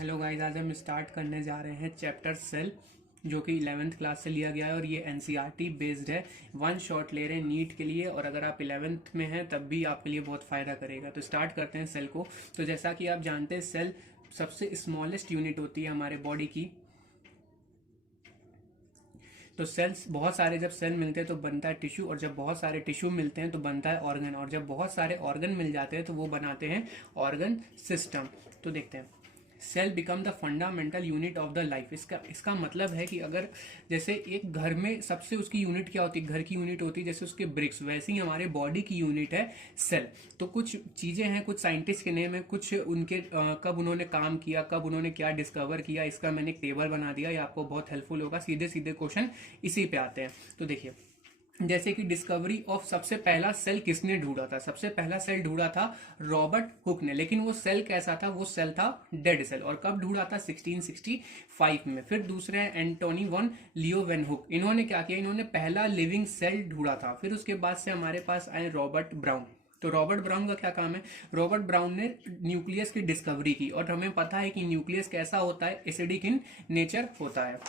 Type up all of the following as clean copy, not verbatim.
Hello guys, आज हम start करने जा रहे हैं चैप्टर सेल, जो कि 11th क्लास से लिया गया है और ये एनसीईआरटी बेस्ड है। वन शॉट ले रहे हैं नीट के लिए, और अगर आप 11th में हैं तब भी आपके लिए बहुत फ़ायदा करेगा। तो स्टार्ट करते हैं सेल को। तो जैसा कि आप जानते हैं, सेल सबसे स्मॉलेस्ट यूनिट होती है हमारे बॉडी की। तो सेल्स, बहुत सारे जब सेल मिलते हैं तो बनता है टिश्यू, और जब बहुत सारे टिश्यू मिलते हैं तो बनता है ऑर्गन, और जब बहुत सारे ऑर्गन मिल जाते हैं तो वो बनाते हैं ऑर्गन सिस्टम। तो देखते हैं, cell become the fundamental unit of the life. इसका मतलब है कि अगर जैसे एक घर में सबसे उसकी यूनिट क्या होती है, घर की यूनिट होती है जैसे उसके ब्रिक्स, वैसे ही हमारे बॉडी की यूनिट है सेल। तो कुछ चीजें हैं, कुछ साइंटिस्ट के नेम है, कुछ उनके कब उन्होंने काम किया, कब उन्होंने क्या डिस्कवर किया, इसका मैंने एक टेबल बना दिया, ये आपको बहुत हेल्पफुल होगा। सीधे सीधे क्वेश्चन इसी पे आते हैं। तो देखिए, जैसे कि डिस्कवरी ऑफ सबसे पहला सेल किसने ढूंढा था? सबसे पहला सेल ढूंढा था रॉबर्ट हुक ने, लेकिन वो सेल कैसा था? वो सेल था डेड सेल। और कब ढूंढा था? 1665 में। फिर दूसरे हैं एंटोनी वन लियोवेनहुक। इन्होंने क्या किया? इन्होंने पहला लिविंग सेल ढूंढा था। फिर उसके बाद से हमारे पास आए रॉबर्ट ब्राउन। तो रॉबर्ट ब्राउन का क्या काम है? रॉबर्ट ब्राउन ने न्यूक्लियस की डिस्कवरी की, और हमें पता है कि न्यूक्लियस कैसा होता है, एसिडिक इन नेचर होता है।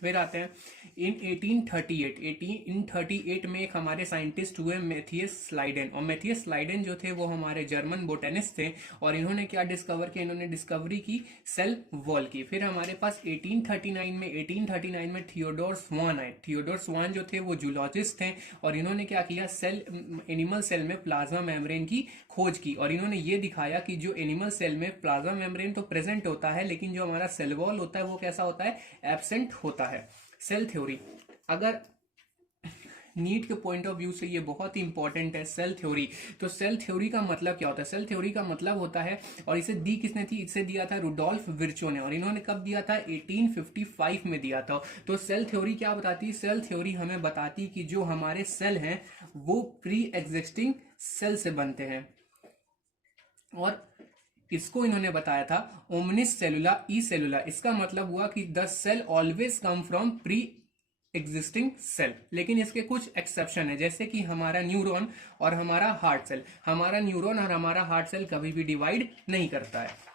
फिर आते हैं इन 1838 में एक हमारे साइंटिस्ट हुए मैथियस स्लाइडेन। और मैथियस स्लाइडेन जो थे वो हमारे जर्मन बोटेनिस्ट थे, और इन्होंने क्या डिस्कवर किया? इन्होंने डिस्कवरी की सेल वॉल की। फिर हमारे पास 1839 में थियोडोर स्वान आए। थियोडोर स्वान जो थे वो जूलॉजिस्ट थे, और इन्होंने क्या किया? सेल, एनिमल सेल में प्लाज्मा मेम्ब्रेन की खोज की, और इन्होंने ये दिखाया कि जो एनिमल सेल में प्लाज्मा मेम्ब्रेन तो प्रेजेंट होता है, लेकिन जो हमारा सेल वॉल होता है वो कैसा होता है? एब्सेंट होता है। सेल थ्योरी, अगर नीट के पॉइंट ऑफ व्यू से ये बहुत ही इंपॉर्टेंट है सेल थ्योरी। तो सेल थ्योरी का मतलब क्या होता है? सेल थ्योरी का मतलब होता है, और इसे दी किसने थी? इसे दिया था रुडोल्फ विर्चो ने, और इन्होंने कब दिया था? 1855 में दिया था। तो सेल थ्योरी क्या बताती है? सेल थ्योरी हमें बताती कि जो हमारे सेल हैं वो प्री एग्जिस्टिंग सेल से बनते हैं, और इसको इन्होंने बताया था ओमनिस सेलुला ई सेलुला। इसका मतलब हुआ कि the cell always come from pre existing cell. लेकिन इसके कुछ एक्सेप्शन है, जैसे कि हमारा न्यूरॉन और हमारा हार्ट सेल। हमारा न्यूरॉन और हमारा हार्ट सेल कभी भी डिवाइड नहीं करता है।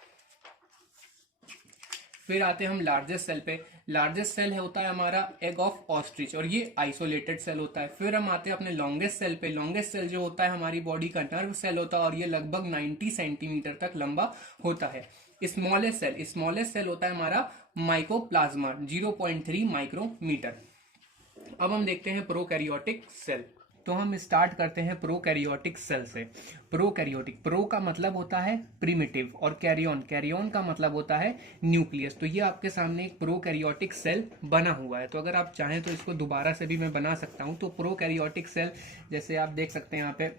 फिर आते हैं हम लार्जेस्ट सेल पे। लार्जेस्ट सेल होता है हमारा एग ऑफ ऑस्ट्रिच, और ये आइसोलेटेड सेल होता है। फिर हम आते हैं अपने लॉन्गेस्ट सेल पे। लॉन्गेस्ट सेल जो होता है हमारी बॉडी का नर्व सेल होता है, और ये लगभग 90 सेंटीमीटर तक लंबा होता है। स्मॉलेस्ट सेल होता है हमारा माइकोप्लाज्मा, 0.3 माइक्रोमीटर। अब हम देखते हैं प्रोकैरियोटिक सेल। तो हम स्टार्ट करते हैं प्रोकैरियोटिक सेल से। प्रोकैरियोटिक, प्रो का मतलब होता है प्रिमिटिव, और कैरियन, कैरियन का मतलब होता है न्यूक्लियस। तो ये आपके सामने एक प्रोकैरियोटिक सेल बना हुआ है। तो अगर आप चाहें तो इसको दोबारा से भी मैं बना सकता हूं। तो प्रोकैरियोटिक सेल, जैसे आप देख सकते हैं यहाँ पे,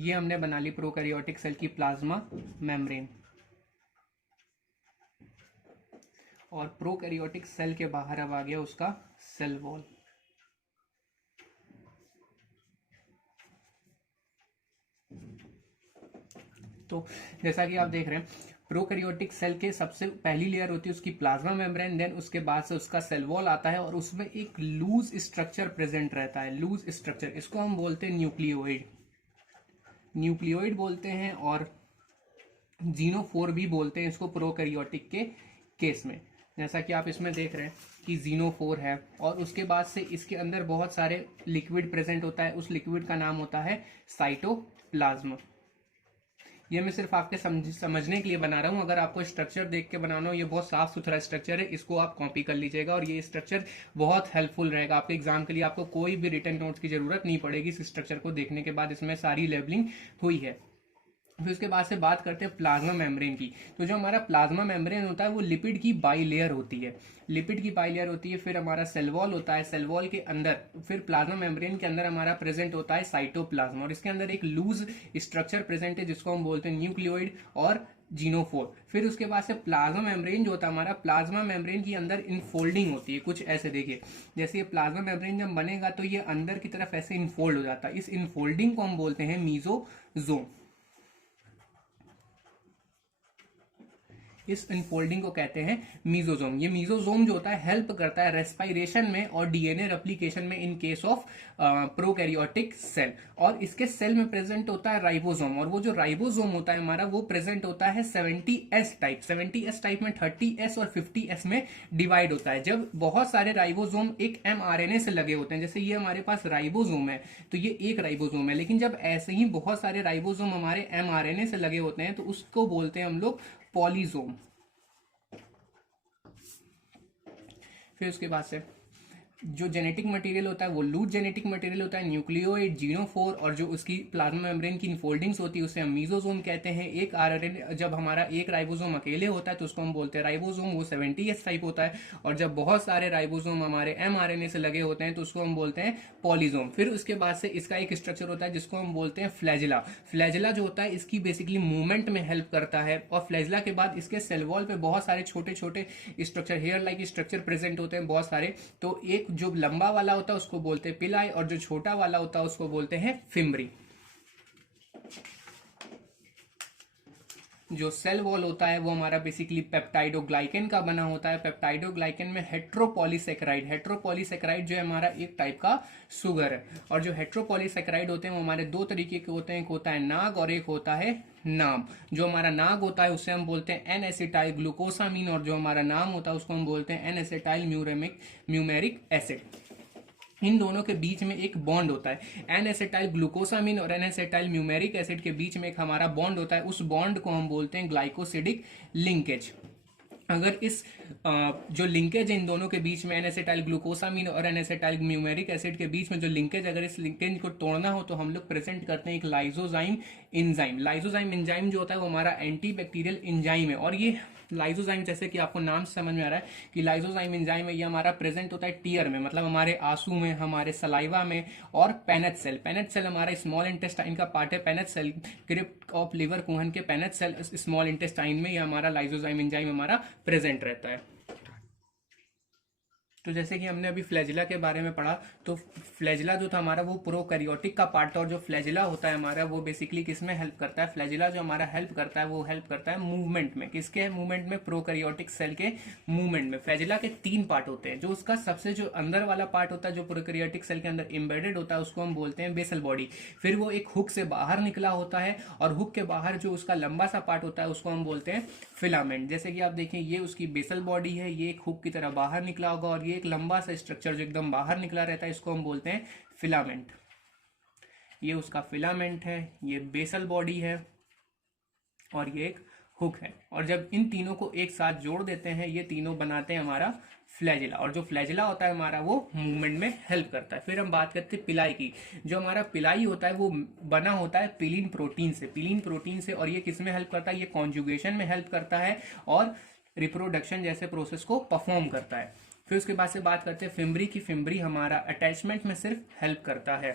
ये हमने बना ली प्रोकैरियोटिक सेल की प्लाज्मा मेम्ब्रेन। और प्रोकैरियोटिक सेल के बाहर अब आ गया उसका सेल वॉल। तो जैसा कि आप देख रहे हैं, प्रोकैरियोटिक सेल के सबसे पहली लेयर होती है उसकी प्लाज्मा मेम्ब्रेन, देन उसके बाद से उसका सेल वॉल आता है, और उसमें एक लूज स्ट्रक्चर प्रेजेंट रहता है। लूज स्ट्रक्चर, इसको हम बोलते हैं न्यूक्लियोइड। न्यूक्लियोइड बोलते हैं, और जीनोफोर भी बोलते हैं इसको प्रोकैरियोटिक के केस में। जैसा कि आप इसमें देख रहे हैं कि जीनोफोर है, और उसके बाद से इसके अंदर बहुत सारे लिक्विड प्रेजेंट होता है। उस लिक्विड का नाम होता है साइटोप्लाज्म। ये मैं सिर्फ आपके समझने के लिए बना रहा हूँ। अगर आपको स्ट्रक्चर देख के बनाना हो, ये बहुत साफ सुथरा स्ट्रक्चर है, इसको आप कॉपी कर लीजिएगा, और ये स्ट्रक्चर बहुत हेल्पफुल रहेगा आपके एग्जाम के लिए। आपको कोई भी रिटन नोट्स की जरूरत नहीं पड़ेगी इस स्ट्रक्चर को देखने के बाद, इसमें सारी लेबलिंग हुई है। फिर उसके बाद से बात करते हैं प्लाज्मा मेम्ब्रेन की। तो जो हमारा प्लाज्मा मेम्ब्रेन होता है वो लिपिड की बाई लेयर होती है। लिपिड की बाई लेयर होती है। फिर हमारा सेल वॉल होता है। सेल वॉल के अंदर, फिर प्लाज्मा मेम्ब्रेन के अंदर हमारा प्रेजेंट होता है साइटोप्लाज्म, और इसके अंदर एक लूज स्ट्रक्चर प्रेजेंट है जिसको हम बोलते हैं न्यूक्लियोइड और जीनोफोर। फिर उसके बाद से प्लाज्मा मेम्ब्रेन जो होता है हमारा, प्लाज्मा मेम्ब्रेन की अंदर इनफोल्डिंग होती है कुछ ऐसे, देखिए जैसे ये प्लाज्मा मेम्ब्रेन जब बनेगा तो ये अंदर की तरफ ऐसे इनफोल्ड हो जाता है। इस इनफोल्डिंग को हम बोलते हैं मीजोजोम। इस इनफोल्डिंग को कहते हैं मीजोजोम। ये मीजोजोम जो होता है हेल्प करता है रेस्पिरेशन में और डीएनए रेप्लिकेशन में in case of prokaryotic cell. और इसके सेल में प्रेजेंट होता है राइबोसोम, और वो जो राइबोसोम होता है हमारा वो प्रेजेंट होता है 70S टाइप। 70S टाइप में 30S और 50S में डिवाइड होता है। जब बहुत सारे राइबोसोम एक mRNA से लगे होते हैं, जैसे ये हमारे पास राइबोसोम है तो ये एक राइबोसोम है, लेकिन जब ऐसे ही बहुत सारे राइबोसोम हमारे mRNA से लगे होते हैं तो उसको बोलते हैं हम लोग पॉलीसोम। फिर उसके बाद से जो जेनेटिक मटेरियल होता है वो लूज जेनेटिक मटेरियल होता है, न्यूक्लियोइड, जीनोफोर, और जो उसकी प्लाज्मा मेम्ब्रेन की इनफोल्डिंग्स होती है उसे हम मीजोसोम कहते हैं। एक आरएनए, जब हमारा एक राइबोसोम अकेले होता है तो उसको हम बोलते हैं राइबोसोम, वो 70S टाइप होता है। और जब बहुत सारे राइबोसोम हमारे mRNA से लगे होते हैं तो उसको हम बोलते हैं पॉलीसोम। फिर उसके बाद से इसका एक स्ट्रक्चर होता है जिसको हम बोलते हैं फ्लैजिला। फ्लैजिला जो होता है इसकी बेसिकली मूवमेंट में हेल्प करता है। और फ्लैजिला के बाद इसके सेल वॉल पे बहुत सारे छोटे छोटे structure, hair like structure present होते हैं बहुत सारे। तो एक जो लंबा वाला होता है उसको बोलते हैं पिलाई, और जो छोटा वाला होता है उसको बोलते हैं फिम्बरी। जो सेल वॉल होता है वो हमारा बेसिकली पेप्टाइडोग्लाइकेन का बना होता है। पेप्टाइडोग्लाइकेन में हेट्रोपॉलीसेकेराइड, हेट्रोपॉलीसेकेराइड जो है हमारा एक टाइप का शुगर है। और जो हेट्रोपॉलीसेकेराइड होते हैं वो हमारे दो तरीके के होते हैं, एक होता है नाग और एक होता है नाम। जो हमारा नाग होता है उससे हम बोलते हैं एन एसिटाइल ग्लूकोसामीन, और जो हमारा नाम होता है उसको हम बोलते हैं एन एसिटाइल म्यूमेरिक एसिड। इन दोनों के बीच में एक बॉन्ड होता है। एन एसिटाइल ग्लूकोसामिन और एन एसिटाइल म्यूमेरिक एसिड के बीच में एक हमारा बॉन्ड होता है, उस बॉन्ड को हम बोलते हैं ग्लाइकोसिडिक लिंकेज। अगर इस जो लिंकेज है इन दोनों के बीच में, एन एसिटाइल ग्लूकोसामिन और एन एसिटाइल म्यूमेरिक एसिड के बीच में जो लिंकेज, अगर इस लिंकेज को तोड़ना हो तो हम लोग प्रेजेंट करते हैं एक लाइसोजाइम एंजाइम। लाइसोजाइम एंजाइम जो होता है वो हमारा एंटी बैक्टीरियल एंजाइम है। और ये लाइसोजाइम, जैसे कि आपको नाम से समझ में आ रहा है कि लाइसोजाइम एंजाइम है, ये हमारा प्रेजेंट होता है टीयर में, मतलब हमारे आंसू में, हमारे सलाइवा में। और पेनेट सेल, पेनेट सेल हमारा स्मॉल इंटेस्टाइन का पार्ट है। पेनेट सेल क्रिप्ट ऑफ लिवर कुहन के पेनेट सेल स्मॉल इंटेस्टाइन में ये हमारा लाइसोजाइम एंजाइम हमारा प्रेजेंट रहता है। तो जैसे कि हमने अभी फ्लैजिला के बारे में पढ़ा, तो फ्लैजिला जो था हमारा वो प्रोकैरियोटिक का पार्ट था। और जो फ्लैजिला होता है हमारा वो बेसिकली किस में हेल्प करता है? फ्लैजिला जो हमारा हेल्प करता है वो हेल्प करता है मूवमेंट में। किसके मूवमेंट में? प्रोकैरियोटिक सेल के मूवमेंट में। फ्लैजिला के 3 पार्ट होते हैं। जो उसका सबसे जो अंदर वाला पार्ट होता है जो प्रोकैरियोटिक सेल के अंदर एम्बेडेड होता है उसको हम बोलते हैं बेसल बॉडी। फिर वो एक हुक से बाहर निकला होता है, और हुक के बाहर जो उसका लंबा सा पार्ट होता है उसको हम बोलते हैं फिलामेंट। जैसे कि आप देखें ये उसकी बेसल बॉडी है, ये एक हुक की तरह बाहर निकला होगा, और ये एक लंबा सा स्ट्रक्चर जो एकदम बाहर निकला रहता है इसको हम बोलते हैं फिलामेंट। ये उसका फिलामेंट है, ये बेसल बॉडी है, और ये एक हुक है। और जब इन तीनों को एक साथ जोड़ देते हैं ये तीनों बनाते हैं हमारा फ्लैजिला। और जो फ्लैजिला होता है हमारा वो मूवमेंट में हेल्प करता है। फिर हम बात करते हैं पिलाई की। जो हमारा पिलाई होता है वो बना होता है पिलीन प्रोटीन से, पिलीन प्रोटीन से। और ये किस में हेल्प करता है? ये कॉन्जुगेशन में हेल्प करता है और रिप्रोडक्शन जैसे प्रोसेस को परफॉर्म करता है। फिर उसके बाद से बात करते हैं फिम्बरी की। फिम्बरी हमारा अटैचमेंट में सिर्फ हेल्प करता है।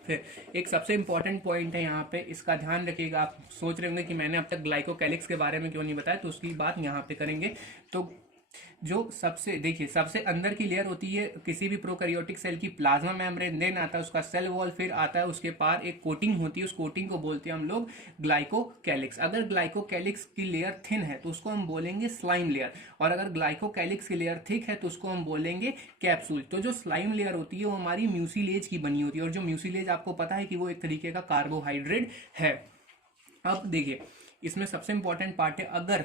फिर एक सबसे इंपॉर्टेंट पॉइंट है यहाँ पे, इसका ध्यान रखिएगा। आप सोच रहे होंगे कि मैंने अब तक ग्लाइकोकैलिक्स के बारे में क्यों नहीं बताया, तो उसकी बात यहाँ पे करेंगे। तो जो सबसे देखिए सबसे अंदर की लेयर होती है किसी भी प्रोकैरियोटिक सेल की प्लाज्मा मेम्ब्रेन, देन आता है उसका सेल वॉल, फिर आता है उसके पार एक कोटिंग होती है, उस कोटिंग को बोलते हैं हम लोग ग्लाइकोकैलिक्स। अगर ग्लाइकोकैलिक्स की लेयर थिन है तो उसको हम बोलेंगे स्लाइम लेयर, और अगर ग्लाइकोकैलिक्स की लेयर थिक है तो उसको हम बोलेंगे कैप्सूल। तो जो स्लाइम लेयर होती है वो हमारी म्यूसिलेज की बनी होती है, और जो म्यूसिलेज आपको पता है कि वो एक तरीके का कार्बोहाइड्रेट है। अब देखिए इसमें सबसे इंपॉर्टेंट पार्ट है, अगर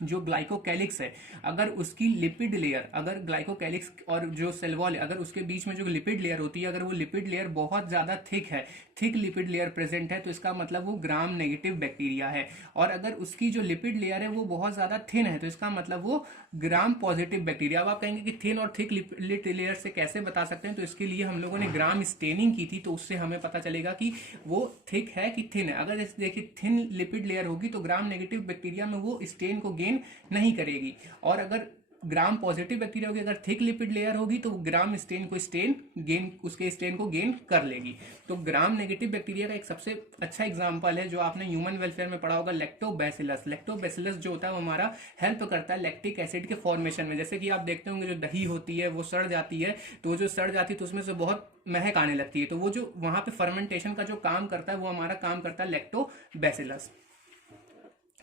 जो ग्लाइकोकैलिक्स है अगर उसकी लिपिड लेयर, अगर ग्लाइकोकैलिक्स और जो सेल वॉल है अगर उसके बीच में जो लिपिड लेयर होती है अगर वो लिपिड लेयर बहुत ज्यादा थिक है, थिक लिपिड लेयर प्रेजेंट है, तो इसका मतलब वो ग्राम नेगेटिव बैक्टीरिया है। और अगर उसकी जो लिपिड लेयर है वो बहुत ज्यादा थिन है तो इसका मतलब वो ग्राम पॉजिटिव बैक्टीरिया। अब आप कहेंगे कि थिन और थिक लिपिड लेयर से कैसे बता सकते हैं, तो इसके लिए हम लोगों ने ग्राम स्टेनिंग की थी, तो उससे हमें पता चलेगा कि वो थिक है कि थिन है। अगर देखिए थिन लिपिड लेयर होगी तो ग्राम नेगेटिव बैक्टीरिया में वो स्टेन को गेन नहीं करेगी, और अगर ग्राम पॉजिटिव बैक्टीरिया होगी, अगर थिक लिपिड लेयर होगी तो ग्राम स्टेन को उसके स्टेन को गेन कर लेगी। तो ग्राम नेगेटिव बैक्टीरिया का एक सबसे अच्छा एग्जांपल है जो आपने ह्यूमन वेलफेयर में पढ़ा होगा, लैक्टोबैसिलस। लैक्टोबैसिलस जो होता है वो हमारा हेल्प करता है लैक्टिक एसिड के फॉर्मेशन में। जैसे कि आप देखते होंगे जो दही होती है वो सड़ जाती है, तो वो जो सड़ जाती है तो उसमें से बहुत महक आने लगती है, तो वो जो वहां पे फर्मेंटेशन का जो काम करता है वो हमारा काम करता है लैक्टोबैसिलस।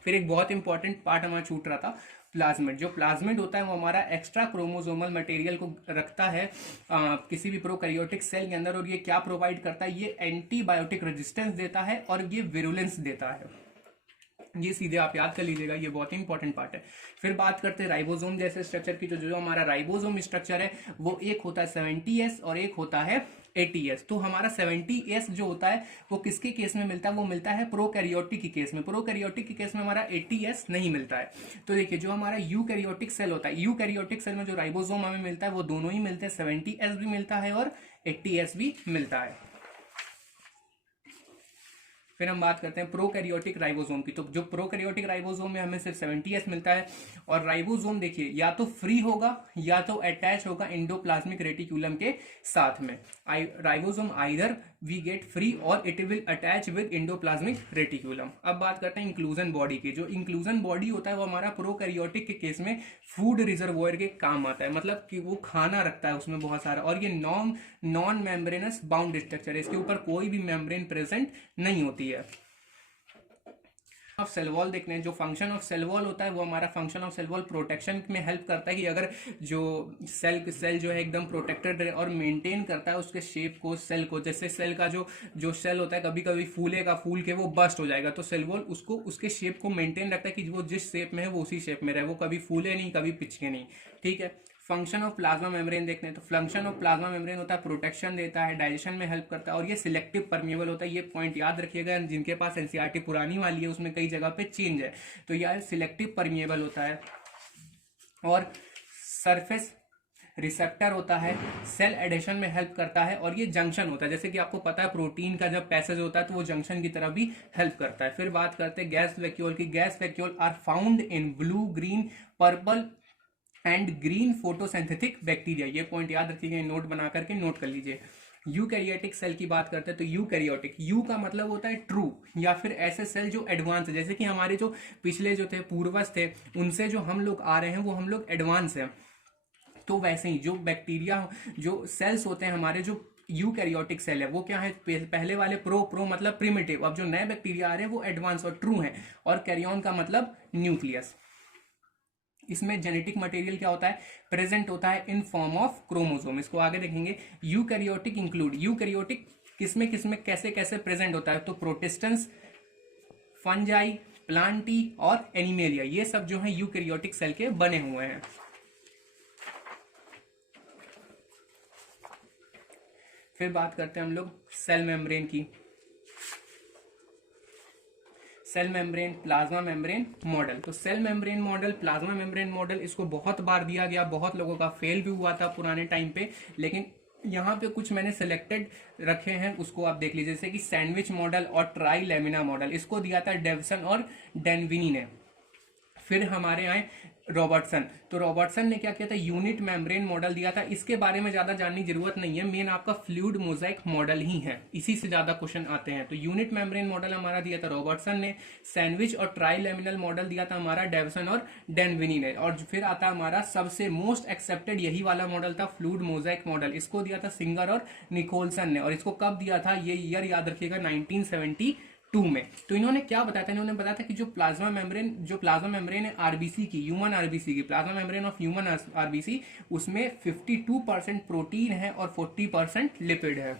फिर एक बहुत इंपॉर्टेंट पार्ट हमारा छूट रहा था, प्लाज्मिड। जो प्लाज्मिड होता है वो हमारा एक्स्ट्रा क्रोमोसोमल मटेरियल को रखता है किसी भी प्रोकैरियोटिक सेल के अंदर, और ये क्या प्रोवाइड करता है, ये एंटीबायोटिक रेजिस्टेंस देता है और ये विरुलेंस देता है। ये सीधे आप याद कर लीजिएगा, ये बहुत ही इंपॉर्टेंट पार्ट है। फिर बात करते हैं राइबोसोम जैसे स्ट्रक्चर की। जो हमारा राइबोसोम स्ट्रक्चर है वो एक होता है 70S और एक होता है 80S। तो हमारा 70S जो होता है वो किसके केस में मिलता है, वो मिलता है प्रोकैरियोटिक के केस में। प्रोकैरियोटिक के केस में हमारा 80S नहीं मिलता है। तो देखिए जो हमारा यूकैरियोटिक सेल होता है, यूकैरियोटिक सेल में जो राइबोसोम हमें मिलता है वो दोनों ही मिलते हैं, 70S भी मिलता है और 80S भी मिलता है। फिर हम बात करते हैं प्रोकैरियोटिक राइबोसोम की। तो जो प्रोकैरियोटिक राइबोसोम में हमें सिर्फ 70S मिलता है, और राइबोसोम देखिए या तो फ्री होगा या तो अटैच होगा एंडोप्लाज्मिक रेटिक्यूलम के साथ में। Ribosome either we get free और it will attach with endoplasmic reticulum. अब बात करते हैं इंक्लूजन बॉडी की। जो इंक्लूजन बॉडी होता है वो हमारा प्रोकैरियोटिक के केस में फूड रिजर्वोयर के काम आता है, मतलब कि वो खाना रखता है उसमें बहुत सारा, और ये नॉन मेम्ब्रेनस बाउंड स्ट्रक्चर है, इसके ऊपर कोई भी मेम्ब्रेन प्रेजेंट नहीं होती है। ऑफ सेल वॉल देखते हैं। जो फंक्शन ऑफ सेल वॉल होता है वो हमारा function of cell wall protection में हेल्प करता है, कि अगर जो सेल जो है एकदम प्रोटेक्टेड रहे, और मेंटेन करता है उसके शेप को, सेल को। जैसे सेल का जो सेल होता है कभी कभी फूलेगा, फूल के वो बस्ट हो जाएगा, तो सेल वॉल उसको उसके शेप को मेंटेन रखता है कि वो जिस शेप में है वो उसी शेप में रहे, वो कभी फूले नहीं कभी पिचके नहीं। ठीक है। फंक्शन ऑफ प्लाज्मा मेम्ब्रेन देखते हैं। तो फंक्शन ऑफ प्लाज्मा मेम्ब्रेन होता है प्रोटेक्शन देता है, डाइजेशन में हेल्प करता है, और ये सिलेक्टिव परमिएबल होता है। ये पॉइंट याद रखिएगा, जिनके पास एनसीईआरटी पुरानी वाली है उसमें कई जगह पे चेंज है। तो यह सिलेक्टिव परमिएबल होता है, और सरफेस रिसेप्टर होता है, सेल एडेशन में हेल्प करता है, और ये जंक्शन होता है। जैसे कि आपको पता है प्रोटीन का जब पैसेज होता है तो वो जंक्शन की तरह भी हेल्प करता है। फिर बात करते हैं गैस वैक्यूल की। Gas vacuole are found in blue, green, purple and green photosynthetic bacteria. ये पॉइंट याद रखिएगा, नोट बना करके नोट कर लीजिए। यूकैरियोटिक सेल की बात करते हैं तो यूकैरियोटिक, यू का मतलब होता है ट्रू, या फिर ऐसे सेल जो एडवांस है। जैसे कि हमारे जो पिछले जो थे पूर्वज थे उनसे जो हम लोग आ रहे हैं वो हम लोग एडवांस हैं। तो वैसे ही जो बैक्टीरिया जो सेल्स होते हैं हमारे, जो यूकैरियोटिक सेल है वो क्या है, पहले वाले प्रो मतलब प्रिमिटिव। अब जो नए बैक्टीरिया आ रहे हैं वो एडवांस और ट्रू हैं, और कैरियन का मतलब न्यूक्लियस। इसमें जेनेटिक मटेरियल क्या होता है, प्रेजेंट होता है इन फॉर्म ऑफ क्रोमोसोम। इसको आगे देखेंगे। यूकैरियोटिक इंक्लूड, यूकैरियोटिक किसमें किसमें कैसे कैसे प्रेजेंट होता है, तो प्रोटिस्टेंस, फंजाई, प्लांटी और एनिमेलिया, ये सब जो है यूकैरियोटिक सेल के बने हुए हैं। फिर बात करते हैं हम लोग सेल मेम्ब्रेन की। Cell membrane, plasma membrane model. तो cell membrane model, plasma membrane model, इसको बहुत बार दिया गया, बहुत लोगों का फेल भी हुआ था पुराने टाइम पे, लेकिन यहाँ पे कुछ मैंने सिलेक्टेड रखे हैं, उसको आप देख लीजिए। जैसे कि सैंडविच मॉडल और ट्राई लेमिना मॉडल, इसको दिया था डेवसन और डेनविनी ने। फिर हमारे आए रॉबर्टसन। तो रॉबर्टसन ने क्या किया था, यूनिट मेम्ब्रेन मॉडल दिया था। इसके बारे में ज्यादा जानने की जरूरत नहीं है, मेन आपका फ्लूइड मोजाइक मॉडल ही है, इसी से ज्यादा क्वेश्चन आते हैं। तो यूनिट मेम्ब्रेन मॉडल हमारा दिया था रॉबर्टसन ने। सैंडविच और ट्राइलेमिनल मॉडल दिया था हमारा डेवसन और डेनविनी ने। और फिर आता हमारा सबसे मोस्ट एक्सेप्टेड यही वाला मॉडल था, फ्लूइड मोजाइक मॉडल। इसको दिया था सिंगर और निकोलसन ने, और इसको कब दिया था, ये ईयर याद रखिएगा, 1972 में। तो इन्होंने क्या बताया था, इन्होंने बताया था कि जो प्लाज्मा मेम्ब्रेन है आरबीसी की, ह्यूमन आरबीसी की, plasma membrane of human RBC, उसमें 52% प्रोटीन है और 40% लिपिड है।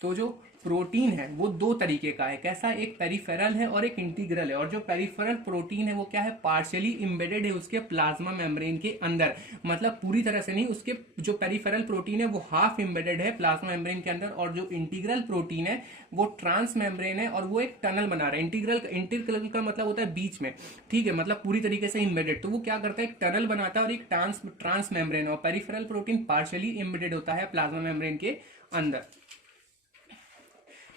तो जो प्रोटीन है वो दो तरीके का है, कैसा, एक पेरिफेरल है और एक इंटीग्रल है। और जो पेरिफेरल प्रोटीन है वो क्या है, पार्शियली इम्बेडेड है उसके प्लाज्मा मेम्ब्रेन के अंदर, मतलब पूरी तरह से नहीं। उसके जो पेरिफेरल प्रोटीन है वो हाफ इम्बेडेड है प्लाज्मा मेम्ब्रेन के अंदर, और जो इंटीग्रल प्रोटीन है वो ट्रांस मेम्ब्रेन है और वो एक टनल बना रहा है। इंटीग्रल का मतलब होता है बीच में, ठीक है, मतलब पूरी तरीके से इम्बेडेड। तो वो क्या करता है, एक टनल बनाता है और एक ट्रांस मेम्ब्रेन, और पेरिफेरल प्रोटीन पार्शियली इम्बेडेड होता है प्लाज्मा मेम्ब्रेन के अंदर।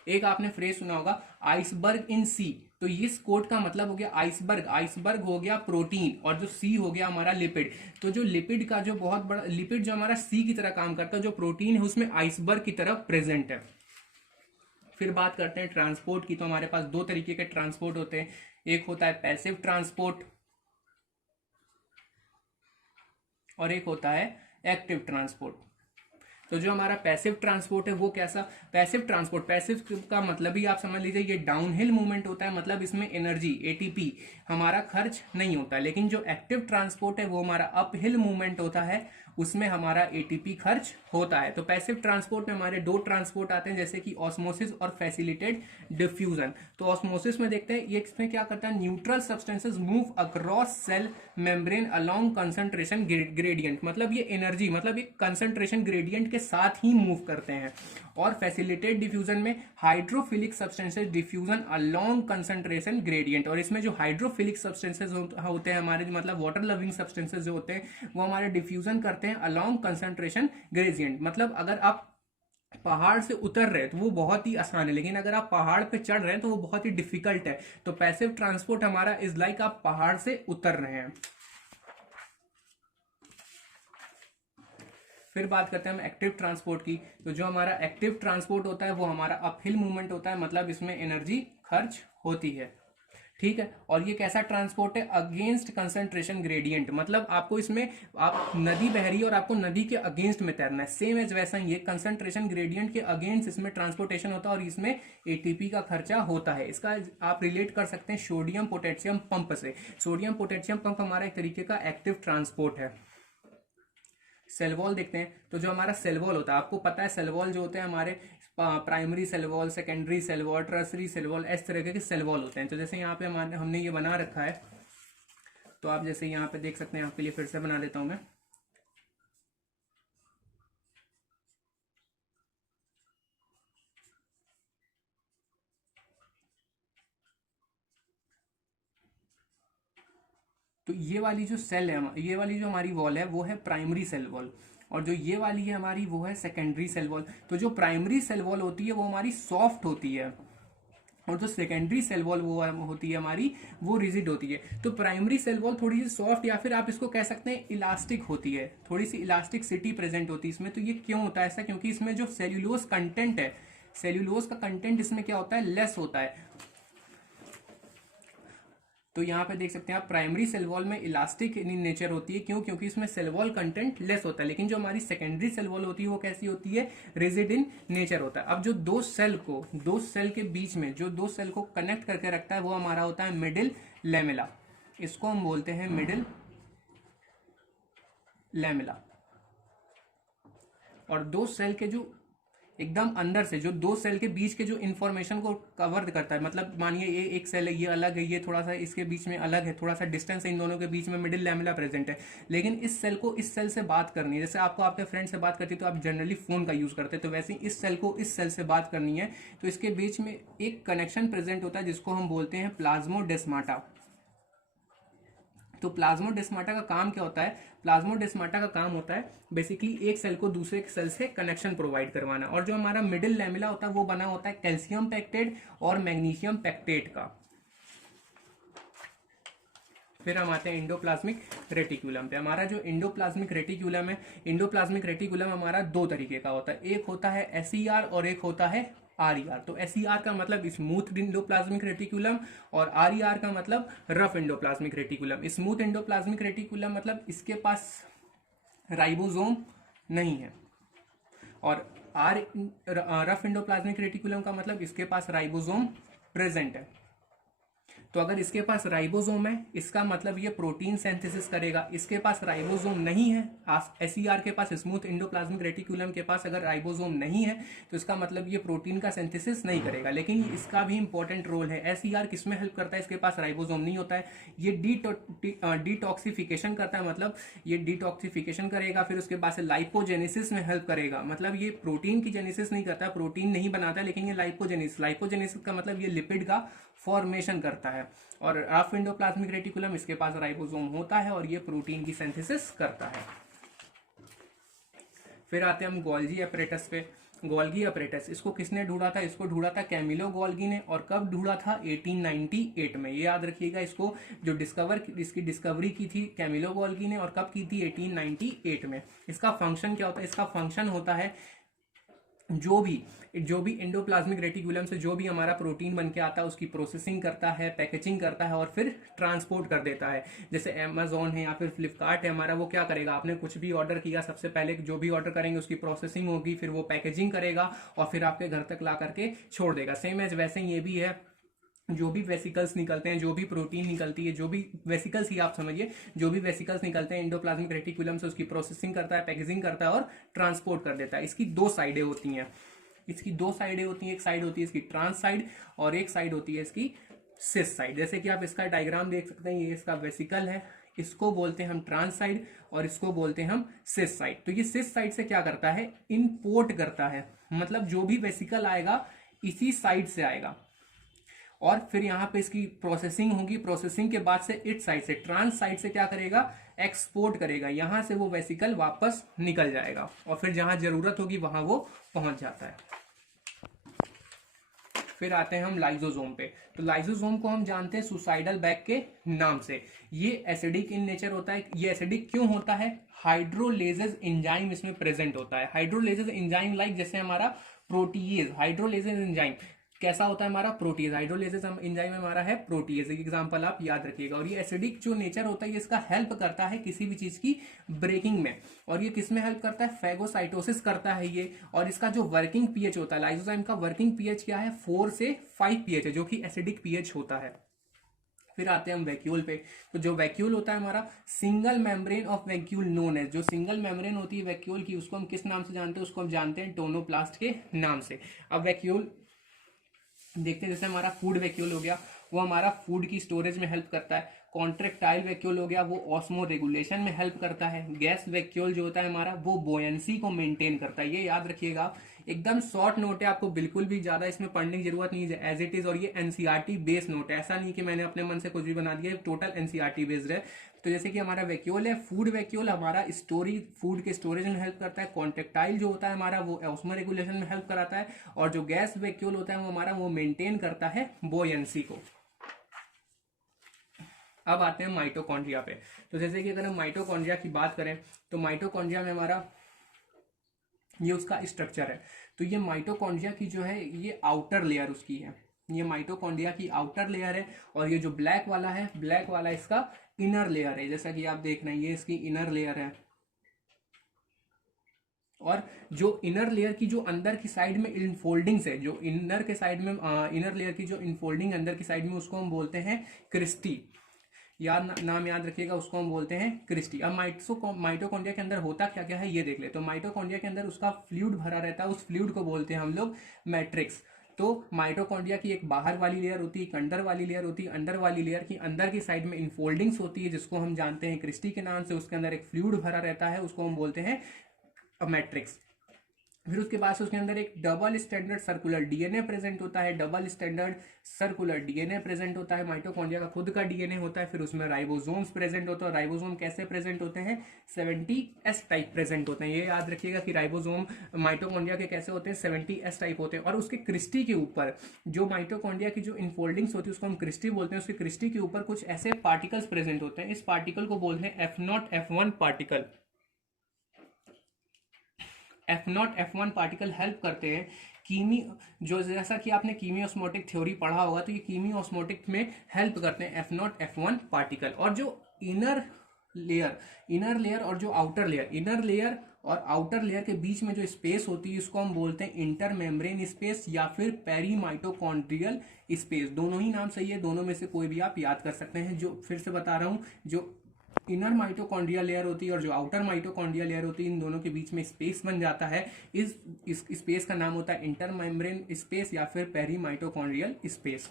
एक आपने फ्रेज सुना होगा, आइसबर्ग इन सी। तो इस कोड का मतलब हो गया आइसबर्ग, आइसबर्ग हो गया प्रोटीन, और जो सी हो गया हमारा लिपिड। तो जो लिपिड का जो बहुत बड़ा लिपिड जो हमारा सी की तरह काम करता है, जो प्रोटीन है उसमें आइसबर्ग की तरह प्रेजेंट है। फिर बात करते हैं ट्रांसपोर्ट की। तो हमारे पास दो तरीके के ट्रांसपोर्ट होते हैं, एक होता है पैसिव ट्रांसपोर्ट और एक होता है एक्टिव ट्रांसपोर्ट। तो जो हमारा पैसिव ट्रांसपोर्ट है वो कैसा, पैसिव ट्रांसपोर्ट, पैसिव का मतलब ही आप समझ लीजिए ये डाउनहिल मूवमेंट होता है, मतलब इसमें एनर्जी एटीपी हमारा खर्च नहीं होता। लेकिन जो एक्टिव ट्रांसपोर्ट है वो हमारा अपहिल मूवमेंट होता है, उसमें हमारा एटीपी खर्च होता है। तो पैसिव ट्रांसपोर्ट में हमारे दो ट्रांसपोर्ट आते हैं, जैसे कि ऑस्मोसिस और फैसिलिटेड डिफ्यूजन। तो ऑस्मोसिस में देखते हैं ये इसमें क्या करता है, neutral substances move across cell membrane along concentration gradient, मतलब ये एनर्जी मतलब ये कंसंट्रेशन ग्रेडियंट के साथ ही मूव करते हैं। और फैसिलिटेड डिफ्यूजन में hydrophilic substances diffusion along concentration gradient, और इसमें जो हाइड्रोफिलिक सब्सटेंसेस होते हैं हमारे, मतलब वाटर लविंग सब्सटेंसेस जो होते हैं वो हमारे डिफ्यूजन करते हैं अलोंग कंसंट्रेशन ग्रेडियंट। मतलब अगर आप पहाड़ से उतर रहे हैं तो वो बहुत ही आसान है, लेकिन अगर आप पहाड़ पे चढ़ रहे हैं तो वो बहुत ही डिफिकल्ट है। तो पैसिव ट्रांसपोर्ट हमारा इज लाइक आप पहाड़ से उतर रहे हैं। फिर बात करते हैं हम एक्टिव ट्रांसपोर्ट की। तो जो हमारा एक्टिव ट्रांसपोर्ट होता है वो हमारा अपहिल मूवमेंट होता है, मतलब इसमें एनर्जी खर्च होती है, ठीक है। और ये कैसा ट्रांसपोर्ट है, अगेंस्ट कंसंट्रेशन ग्रेडियंट, मतलब आपको इसमें, आप नदी बह रही है और आपको नदी के अगेंस्ट में तैरना है, सेम एज वैसा ही ये कंसंट्रेशन ग्रेडियंट के अगेंस्ट इसमें ट्रांसपोर्टेशन होता है और इसमें एटीपी का खर्चा होता है। इसका आप रिलेट कर सकते हैं सोडियम पोटेशियम पंप से। सोडियम पोटेशियम पंप हमारा एक तरीके का एक्टिव ट्रांसपोर्ट है। सेल वॉल देखते हैं। तो जो हमारा सेल वॉल होता है, आपको पता है सेल वॉल जो होते हैं हमारे primary cell wall, secondary cell wall, tertiary cell wall, इस तरह के सेल वॉल होते हैं। तो जैसे यहाँ पे हमने ये बना रखा है, तो आप जैसे यहाँ पे देख सकते हैं, आपके लिए फिर से बना देता हूं मैं। तो ये वाली जो सेल है, ये वाली जो हमारी वॉल है वो है प्राइमरी सेल वॉल, और जो ये वाली है हमारी वो है सेकेंडरी सेल वॉल। तो जो प्राइमरी सेल वॉल होती है वो हमारी सॉफ्ट होती है, और जो सेकेंडरी सेल वॉल वो होती है हमारी, वो रिजिड होती है। तो प्राइमरी सेल वॉल थोड़ी सी सॉफ्ट, या फिर आप इसको कह सकते हैं इलास्टिक होती है, थोड़ी सी इलास्टिसिटी प्रेजेंट होती है इसमें। तो ये क्यों होता है ऐसा, क्योंकि इसमें जो सेल्यूलोज कंटेंट है, सेल्यूलोज का कंटेंट इसमें क्या होता है, लेस होता है। तो यहाँ पे देख सकते हैं आप, प्राइमरी सेल वॉल में इलास्टिक इन नेचर होती है, क्यों, क्योंकि इसमें सेल वॉल कंटेंट लेस होता है। लेकिन जो हमारी सेकेंडरी सेल वॉल होती है वो कैसी होती है, रिजिड इन नेचर होता है। अब जो दो सेल के बीच में जो दो सेल को कनेक्ट करके रखता है वो हमारा होता है मिडिल लैमेला, इसको हम बोलते हैं मिडिल लैमेला। और दो सेल के जो एकदम अंदर से, जो दो सेल के बीच के जो इंफॉर्मेशन को कवर करता है, मतलब मानिए ये एक सेल है, ये अलग है, ये थोड़ा सा इसके बीच में अलग है, थोड़ा सा डिस्टेंस है इन दोनों के बीच में, मिडिल लैमेला प्रेजेंट है। लेकिन इस सेल को इस सेल से बात करनी है, जैसे आपको आपके फ्रेंड से बात करती है तो आप जनरली फोन का यूज करते हैं, तो वैसे ही इस सेल को इस सेल से बात करनी है, तो इसके बीच में एक कनेक्शन प्रेजेंट होता है जिसको हम बोलते हैं प्लाज्मोडेस्माटा। तो प्लाज्मोडेस्माटा का काम क्या होता है, प्लाज्मोडेस्माटा का काम होता है बेसिकली एक सेल को दूसरे सेल से कनेक्शन प्रोवाइड करवाना। और जो हमारा मिडिल लैमेला होता है वो बना होता है कैल्शियम पेक्टेट और मैग्नीशियम पेक्टेट का। फिर हम आते हैं इंडोप्लाज्मिक रेटिकुलम पे। हमारा जो इंडोप्लाज्मिक रेटिकुलम है, इंडोप्लाज्मिक रेटिकुलम हमारा दो तरीके का होता है, एक होता है एसईआर और एक होता है आरईआर। तो एसईआर का मतलब स्मूथ इंडोप्लाज्मिक रेटिकुलम, और आरईआर का मतलब rough endoplasmic reticulum. Smooth endoplasmic reticulum मतलब इसके पास राइबोसोम नहीं है, और रफ इंडोप्लाज्मिक रेटिकुलम का मतलब इसके पास राइबोसोम प्रेजेंट है। तो अगर इसके पास राइबोसोम है इसका मतलब ये प्रोटीन सिंथेसिस करेगा, इसके पास राइबोसोम नहीं है, एसईआर के पास, स्मूथ इंडोप्लाज्मिक रेटिकुलम के पास अगर राइबोसोम नहीं है तो इसका मतलब ये प्रोटीन का सिंथेसिस नहीं करेगा। लेकिन इसका भी इंपॉर्टेंट रोल है। एसईआर किसमें हेल्प करता है, इसके पास राइबोसोम नहीं होता है, ये डिटॉक्सिफिकेशन करता है, मतलब ये डिटॉक्सिफिकेशन करेगा, फिर उसके बाद से लाइपोजेनेसिस में हेल्प करेगा, मतलब ये प्रोटीन की जेनेसिस नहीं करता, प्रोटीन नहीं बनाता, लेकिन ये लाइपोजेनेसिस का मतलब ये लिपिड का फॉर्मेशन करता है। और रफ इंडोप्लाज्मिक रेटिकुलम, इसके पास राइबोसोम होता है और ये प्रोटीन की सिंथेसिस करता है। फिर आते हैं हम गोल्गी अपरेटस पे। गोल्गी अपरेटस, इसको किसने ढूंढा था, इसको ढूंढा था कैमिलो गोल्गी ने, और कब ढूंढा था, 1898 में। ये याद रखिएगा, इसको जो इसकी डिस्कवरी की थी कैमिलो गोल्गी ने, और कब की थी, 1898 में। इसका फंक्शन क्या होता है, इसका फंक्शन होता है जो भी एंडोप्लाज्मिक रेटिकुलम से जो भी हमारा प्रोटीन बन के आता है उसकी प्रोसेसिंग करता है, पैकेजिंग करता है और फिर ट्रांसपोर्ट कर देता है। जैसे अमेजोन है या फिर फ्लिपकार्ट है हमारा, वो क्या करेगा, आपने कुछ भी ऑर्डर किया, सबसे पहले जो भी ऑर्डर करेंगे उसकी प्रोसेसिंग होगी, फिर वो पैकेजिंग करेगा और फिर आपके घर तक ला करके छोड़ देगा। सेम एज वैसे ही ये भी है, जो भी वेसिकल्स निकलते हैं, जो भी प्रोटीन निकलती है, जो भी वेसिकल्स ही आप समझिए, जो भी वेसिकल्स निकलते हैं एंडोप्लाज्मिक रेटिकुलम से उसकी प्रोसेसिंग करता है, पैकेजिंग करता है और ट्रांसपोर्ट कर देता है। इसकी दो साइडें होती हैं, एक साइड होती है इसकी ट्रांस साइड और एक साइड होती है इसकी सिस साइड। जैसे कि आप इसका डायग्राम देख सकते हैं, ये इसका वेसिकल है, इसको बोलते हैं हम ट्रांस साइड और इसको बोलते हैं हम सिस साइड। तो ये सिस साइड से क्या करता है, इनपोर्ट करता है, मतलब जो भी वेसिकल आएगा इसी साइड से आएगा और फिर यहां पे इसकी प्रोसेसिंग होगी, प्रोसेसिंग के बाद से इस साइड से, ट्रांस साइड से क्या करेगा, एक्सपोर्ट करेगा, यहां से वो वेसिकल वापस निकल जाएगा और फिर जहां जरूरत होगी वहां वो पहुंच जाता है। फिर आते हैं हम लाइसोसोम पे। तो लाइसोसोम को हम जानते हैं सुसाइडल बैग के नाम से। ये एसिडिक इन नेचर होता है। ये एसिडिक क्यों होता है, हाइड्रोलेजेस एंजाइम इसमें प्रेजेंट होता है। हाइड्रोलेजेस एंजाइम लाइक जैसे हमारा प्रोटीएज, हाइड्रोलेजेस एंजाइम कैसा होता है हमारा, प्रोटीज, हाइड्रोलेजेस एंजाइम हमारा है प्रोटीज, एक एग्जांपल आप याद रखिएगा। और ये एसिडिक जो नेचर होता है ये इसका हेल्प करता है किसी भी चीज की ब्रेकिंग में। और ये किस में हेल्प करता है, फैगोसाइटोसिस करता है ये। और इसका जो वर्किंग पीएच होता है, लाइसोजाइम का वर्किंग पीएच क्या है, 4 से 5 पीएच है, जो कि एसिडिक पीएच होता है। फिर आते हैं हम वैक्यूल पे। तो जो वैक्यूल होता है हमारा, single membrane of vacuole known है। जो सिंगल मेम्ब्रेन होती है वैक्यूल की, उसको हम किस नाम से जानते हैं, उसको हम जानते हैं टोनोप्लास्ट के नाम से। अब वैक्यूल देखते हैं, जैसे हमारा फूड वैक्यूल हो गया, वो हमारा फूड की स्टोरेज में हेल्प करता है। कॉन्ट्रेक्टाइल वैक्यूल हो गया, वो ऑस्मो रेगुलेशन में हेल्प करता है। गैस वैक्यूल जो होता है हमारा, वो बोयंसी को मेंटेन करता है। ये याद रखिएगा, एकदम शॉर्ट नोट है, आपको बिल्कुल भी ज्यादा इसमें पढ़ने की जरूरत नहीं है, एज इट इज। और ये एनसीईआरटी बेस्ड नोट है, ऐसा नहीं कि मैंने अपने मन से कुछ भी बना दिया, टोटल एनसीईआरटी बेस्ड है। तो जैसे कि हमारा वैक्यूल है, फूड वैक्यूल हमारा फूड के स्टोरेज में हेल्प करता है। कॉन्ट्रेक्टाइल जो होता है हमारा, वो ऑस्मो रेगुलेशन में हेल्प कराता है। और जो गैस वैक्यूल होता है वो हमारा, वो मेंटेन करता है बोयंसी को। अब आते हैं माइटोकॉन्ड्रिया पे। तो जैसे कि अगर हम माइटोकॉन्ड्रिया की बात करें, तो माइटोकॉन्ड्रिया में हमारा ये उसका स्ट्रक्चर है। तो ये माइटोकॉन्ड्रिया की जो है, ये आउटर लेयर उसकी है, ये माइटोकॉन्ड्रिया की आउटर लेयर है। और ये जो ब्लैक वाला है, ब्लैक वाला इसका इनर लेयर है। जैसा कि आप देख रहे हैं, ये इसकी इनर लेयर है। और जो इनर लेयर की जो अंदर की साइड में इनफोल्डिंग्स है, जो इनर के साइड में इनर लेयर की जो इनफोल्डिंग अंदर की साइड में, उसको हम बोलते हैं क्रिस्टी। नाम याद रखिएगा, उसको हम बोलते हैं क्रिस्टी। अब माइटोकॉन्ड्रिया के अंदर होता क्या क्या है ये देख ले। तो माइटोकॉन्ड्रिया के अंदर उसका फ्लूइड भरा रहता है, उस फ्लूइड को बोलते हैं हम लोग मैट्रिक्स। तो माइटोकॉन्ड्रिया की एक बाहर वाली लेयर होती है, एक अंदर वाली लेयर होती है। अंदर वाली लेयर की अंदर की साइड में इनफोल्डिंग्स होती है, जिसको हम जानते हैं क्रिस्टी के नाम से। उसके अंदर एक फ्लूइड भरा रहता है, उसको हम बोलते हैं मैट्रिक्स। फिर उसके बाद से उसके अंदर एक double standard circular DNA present होता है। Double standard circular DNA present होता है। माइटोकॉन्ड्रिया का खुद का डीएनए होता है। फिर उसमें राइबोसोम्स प्रेजेंट होता है। राइबोसोम कैसे प्रेजेंट होते हैं, 70s टाइप प्रेजेंट होते हैं। ये याद रखिएगा कि राइबोसोम माइटोकॉन्ड्रिया के कैसे होते हैं, 70s टाइप होते हैं। और उसके क्रिस्टी के ऊपर, जो माइटोकॉन्ड्रिया की जो इनफोल्डिंग्स होती है उसको हम क्रिस्टी बोलते हैं, उसके क्रिस्टी के ऊपर कुछ ऐसे पार्टिकल्स प्रेजेंट होते हैं। इस पार्टिकल को बोलते हैं F0 F1 particle. F0 F1 particle help करते हैं जो जैसा कि आपने कीमियोस्मोटिक थ्योरी पढ़ा होगा, तो ये कीमियोस्मोटिक में हेल्प करते हैं F0 F1 पार्टिकल। और जो इनर लेयर और जो आउटर लेयर, इनर लेयर और आउटर लेयर के बीच में जो स्पेस होती है, इसको हम बोलते हैं इंटर मेम्ब्रेन स्पेस या फिर पेरी माइटोकॉन्ड्रियल स्पेस। दोनों ही नाम सही है, दोनों में से कोई भी आप याद कर सकते हैं। जो फिर से बता रहा हूं, जो इनर माइटोकॉन्ड्रियल लेयर होती है और जो आउटर माइटोकॉन्ड्रियल लेयर होती है, इन दोनों के बीच में स्पेस बन जाता है। इस स्पेस का नाम होता है इंटर मेम्ब्रेन स्पेस या फिर पेरी माइटोकॉन्ड्रियल स्पेस।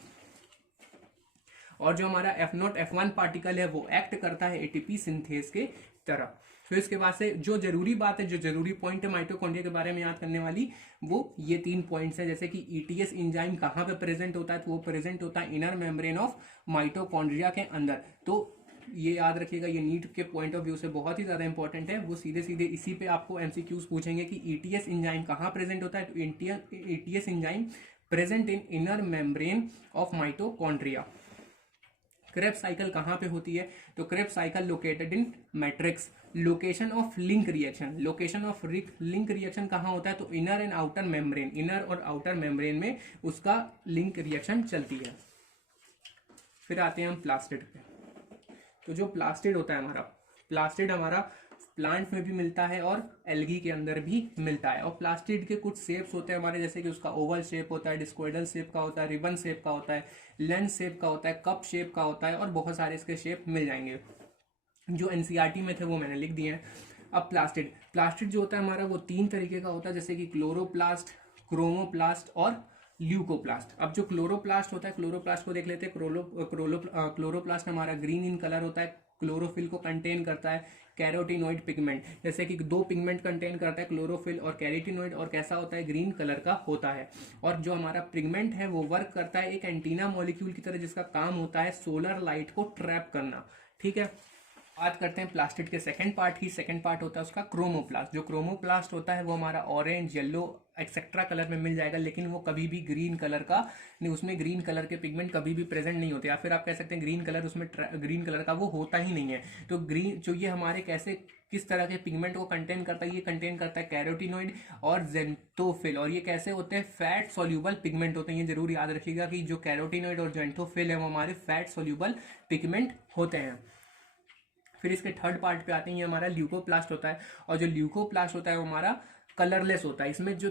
और जो हमारा F0 F1 पार्टिकल है, वो एक्ट करता है एटीपी सिंथेस के तरह। तो इसके बाद से जो जरूरी बात है, जो जरूरी पॉइंट है माइटोकॉन्ड्रिया के बारे में याद करने वाली, वो ये 3 पॉइंट्स है। जैसे कि ETS एंजाइम कहाँ पे प्रेजेंट होता है, तो वो प्रेजेंट होता है इनर मेम्ब्रेन ऑफ माइटोकॉन्ड्रिया के अंदर। तो ये याद रखिएगा, ये नीट के पॉइंट ऑफ व्यू से बहुत ही ज्यादा इंपॉर्टेंट है। वो सीधे सीधे इसी पे आपको MCQs पूछेंगे कि ETS एंजाइम कहाँ प्रेजेंट होता है। तो ETS enzyme present in inner membrane of mitochondria. Krebs cycle कहाँ पे होती है, तो Krebs cycle located in matrix. Location of link reaction, location of link reaction कहाँ होता है, तो inner and outer membrane, inner और आउटर मेम्ब्रेन में उसका लिंक रिएक्शन चलती है। फिर आते हैं हम प्लास्टिड पे। तो जो प्लास्टिड होता है हमारा, प्लास्टिड हमारा प्लांट में भी मिलता है और एल्गी के अंदर भी मिलता है। और प्लास्टिड के कुछ शेप्स होते हैं हमारे, जैसे कि उसका ओवल शेप होता है, डिस्कोइडल शेप का होता है, रिबन शेप का होता है, लेंस शेप का होता है, कप शेप का होता है, और बहुत सारे इसके शेप मिल जाएंगे। जो एनसीईआरटी में थे वो मैंने लिख दिए हैं। अब प्लास्टिड, प्लास्टिड जो होता है हमारा वो 3 तरीके का होता है, जैसे कि क्लोरोप्लास्ट, क्रोमोप्लास्ट और ल्यूकोप्लास्ट। अब जो क्लोरोप्लास्ट होता है, क्लोरोप्लास्ट को देख लेते हैं। क्लोरोप्लास्ट हमारा ग्रीन इन कलर होता है, क्लोरोफिल को कंटेन करता है, कैरोटिनोइड पिगमेंट, जैसे कि 2 पिगमेंट कंटेन करता है, क्लोरोफिल और कैरोटिनोइड, और कैसा होता है, ग्रीन कलर का होता है। और जो हमारा पिगमेंट है वो वर्क करता है एक एंटीना मॉलिक्यूल की तरह, जिसका काम होता है सोलर लाइट को ट्रैप करना। ठीक है, बात करते हैं प्लास्टिड के सेकंड पार्ट की। सेकंड पार्ट होता है उसका क्रोमोप्लास्ट। जो क्रोमोप्लास्ट होता है वो हमारा ऑरेंज, येलो एक्सेट्रा कलर में मिल जाएगा, लेकिन वो कभी भी ग्रीन कलर का नहीं, उसमें ग्रीन कलर के पिगमेंट कभी भी प्रेजेंट नहीं होते, या फिर आप कह सकते हैं ग्रीन कलर उसमें ग्रीन कलर का वो होता ही नहीं है। तो ग्रीन जो ये हमारे कैसे किस तरह के पिगमेंट को कंटेन करता है, ये कंटेन करता है कैरोटिनोइड और जेंथोफिल। और ये कैसे होते हैं, फैट सोल्यूबल पिगमेंट होते हैं। ये जरूर याद रखिएगा कि जो कैरोटिनोइड और जेंथोफिल है वो हमारे फैट सोल्यूबल पिगमेंट होते हैं। फिर इसके थर्ड पार्ट पे आते हैं, ये हमारा ल्यूकोप्लास्ट होता है। और जो ल्यूकोप्लास्ट होता है वो हमारा कलरलेस होता है। इसमें जो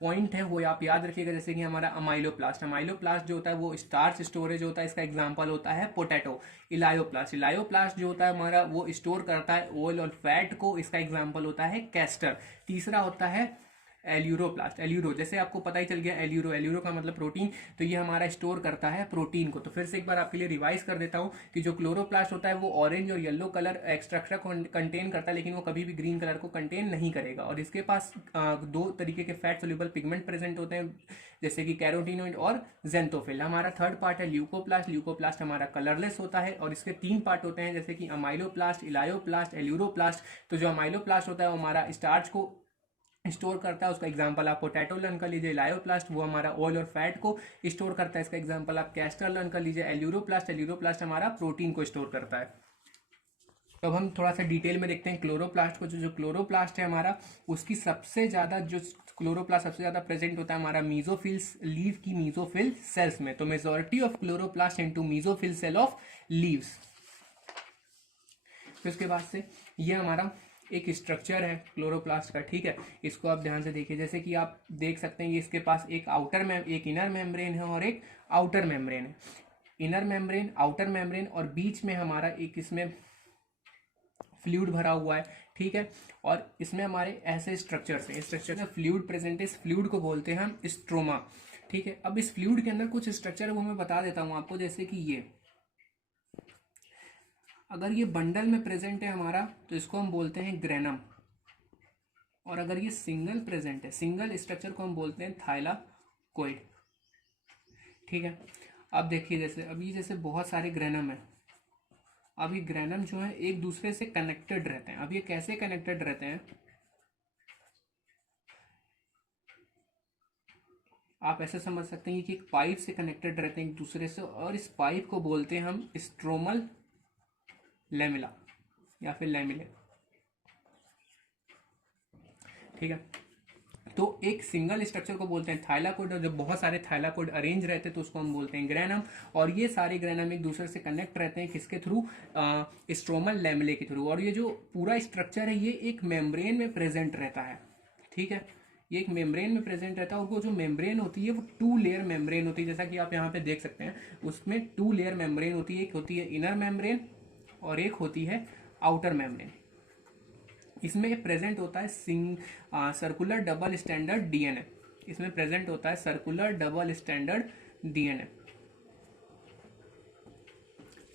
पॉइंट है वो आप याद रखिएगा, जैसे कि हमारा अमाइलोप्लास्ट, अमाइलोप्लास्ट जो होता है वो स्टार्च स्टोरेज होता है, इसका एग्जांपल होता है पोटैटो। इलायोप्लास्ट, इलायोप्लास्ट जो होता है हमारा वो स्टोर करता है ऑयल और फैट को, इसका एग्जांपल होता है कैस्टर। तीसरा होता है एल्यूरोप्लास्ट, एल्यूरो, जैसे आपको पता ही चल गया एल्यूरो, एल्यूरो का मतलब प्रोटीन, तो ये हमारा स्टोर करता है प्रोटीन को। तो फिर से एक बार आपके लिए रिवाइज कर देता हूँ कि जो क्लोरोप्लास्ट होता है वो ऑरेंज और येलो कलर एक्स्ट्रा कंटेन करता है, लेकिन वो कभी भी ग्रीन कलर को कंटेन नहीं करेगा। और इसके पास 2 तरीके के फैट सोल्यूबल पिगमेंट प्रेजेंट होते हैं, जैसे कि कैरोटिनोइड और जेंथोफिल। हमारा थर्ड पार्ट है ल्यूकोप्लास्ट, ल्यूकोप्लास्ट हमारा कलरलेस होता है, और इसके 3 पार्ट होते हैं, जैसे कि अमाइलोप्लास्ट, इलायोप्लास्ट, एल्यूरोप्लास्ट। तो जो अमाइलोप्लास्ट होता है वो हमारा स्टार्च को स्टोर करता है, उसका एग्जांपल आप पोटैटो लर्न कर लीजिए। लायोप्लास्ट वो हमारा ऑयल और फैट को स्टोर करता है, इसका एग्जांपल आप कैस्टर लर्न कर लीजिए। एल्यूरोप्लास्ट, एल्यूरोप्लास्ट हमारा प्रोटीन को स्टोर करता है। तो अब हम थोड़ा सा डिटेल में देखते हैं क्लोरोप्लास्ट को। जो क्लोरोप्लास्ट है हमारा, उसकी सबसे ज्यादा जो क्लोरोप्लास्ट सबसे ज्यादा प्रेजेंट होता है हमारा मीजोफिल्स, लीव की मीजोफिल सेल्स में। तो majority of chloroplast into mesophyll cell of leaves. फिर उसके बाद से ये हमारा एक स्ट्रक्चर है क्लोरोप्लास्ट का, ठीक है। इसको आप ध्यान से देखिए, जैसे कि आप देख सकते हैं ये इसके पास एक इनर मेम्ब्रेन है और एक आउटर मेम्ब्रेन है। इनर मेम्ब्रेन, आउटर मेम्ब्रेन, और बीच में हमारा एक इसमें फ्लूइड भरा हुआ है, ठीक है। और इसमें हमारे ऐसे स्ट्रक्चर्स हैं, स्ट्रक्चर में फ्लूइड प्रेजेंट है। इस फ्लूइड को बोलते हैं हम स्ट्रोमा, ठीक है। अब इस फ्लूइड के अंदर कुछ स्ट्रक्चर है वो मैं बता देता हूँ आपको, जैसे कि ये अगर ये बंडल में प्रेजेंट है हमारा तो इसको हम बोलते हैं ग्रेनम, और अगर ये सिंगल प्रेजेंट है, सिंगल स्ट्रक्चर को हम बोलते हैं थाइलाकोइड, ठीक है। अब देखिए जैसे अभी जैसे बहुत सारे ग्रेनम है, अब ये ग्रेनम जो है एक दूसरे से कनेक्टेड रहते हैं। अब ये कैसे कनेक्टेड रहते हैं, आप ऐसे समझ सकते हैं कि एक पाइप से कनेक्टेड रहते हैं एक दूसरे से, और इस पाइप को बोलते हैं हम स्ट्रोमल लेमिला या फिर लेमिले, ठीक है। तो एक सिंगल स्ट्रक्चर को बोलते हैं थाइलाकोइड, और जब बहुत सारे थाइलाकोइड अरेंज रहते हैं तो उसको हम बोलते हैं ग्रेनम। और ये सारे ग्रेनम एक दूसरे से कनेक्ट रहते हैं किसके थ्रू, स्ट्रोमल लेमिले के थ्रू। और ये जो पूरा स्ट्रक्चर है ये एक मेम्ब्रेन में प्रेजेंट रहता है, ठीक है। ये एक मेम्ब्रेन में प्रेजेंट रहता है, और वो जो मेम्ब्रेन होती है वो 2 लेयर मेम्ब्रेन होती है, जैसा कि आप यहाँ पे देख सकते हैं। उसमें 2 लेयर मेम्ब्रेन होती है, एक होती है इनर मेम्ब्रेन और एक होती है आउटर मेम्ब्रेन। इसमें प्रेजेंट होता है सर्कुलर डबल स्टैंडर्ड डीएनए, इसमें प्रेजेंट होता है सर्कुलर डबल स्टैंडर्ड डीएनए,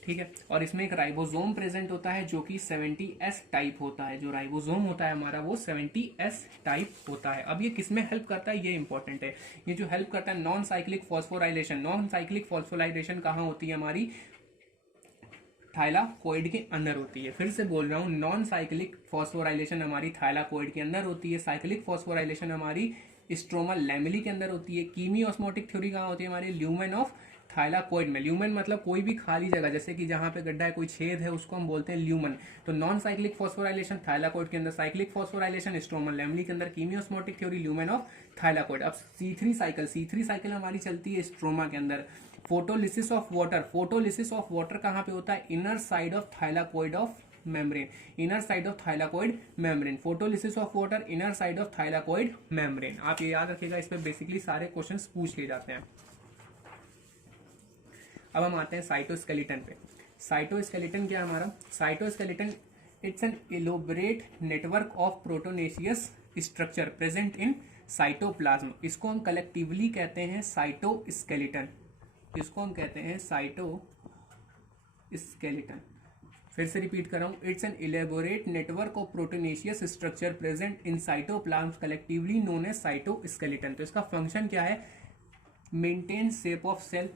ठीक है। और इसमें एक राइबोसोम प्रेजेंट होता है जो कि 70S टाइप होता है। जो राइबोसोम होता है हमारा वो 70S टाइप होता है। अब ये किसमें हेल्प करता है, ये इंपॉर्टेंट है। ये जो हेल्प करता है non cyclic phosphorylation, non cyclic phosphorylation कहाँ होती है हमारी, थाइलाकोइड के अंदर होती है। फिर से बोल रहा हूँ, नॉन साइक्लिक फॉस्फोराइलेशन हमारी थाइलाकोइड के अंदर होती है, साइक्लिक फॉस्फोराइलेशन हमारी स्ट्रोमल लैमेली के अंदर होती है। कीमी ऑस्मोटिक थ्योरी कहाँ होती है हमारी, ल्यूमेन ऑफ थाइलाकोइड में। ल्यूमेन मतलब कोई भी खाली जगह, जैसे कि जहां पे गड्ढा है, कोई छेद है, उसको हम बोलते हैं ल्यूमन। तो नॉन साइक्लिक फॉस्फोराइलेशन थाइलाकोइड के अंदर, साइक्लिक फॉस्फोराइलेशन स्ट्रोमन लेमनी के अंदर, कीमियोस्मोटिक थ्योरी ल्यूमेन ऑफ थाइलाकोइड। अब C3 साइकिल हमारी चलती है स्ट्रोमा के अंदर। फोटोलिसिस ऑफ वाटर कहाँ पे होता है? Inner side of thylakoid of membrane, inner side of thylakoid membrane. Photolysis of water, inner side of thylakoid membrane. आप ये याद रखिएगा, इस पे बेसिकली सारे क्वेश्चंस पूछ लिए जाते हैं। अब हम आते हैं साइटोस्केलेटन पे। साइटोस्केलेटन क्या है हमारा? Cytoskeleton it's an elaborate network of proteinaceous structure present in cytoplasm. इसको हम कलेक्टिवली कहते हैं साइटोस्केलेटन। इसको हम कहते हैं साइटोस्केलेटन। फिर से रिपीट कर रहा हूं, it's an elaborate network of proteinaceous structure present in cytoplasm collectively known as cytoskeleton. तो इसका फंक्शन क्या है? Maintain shape of cell,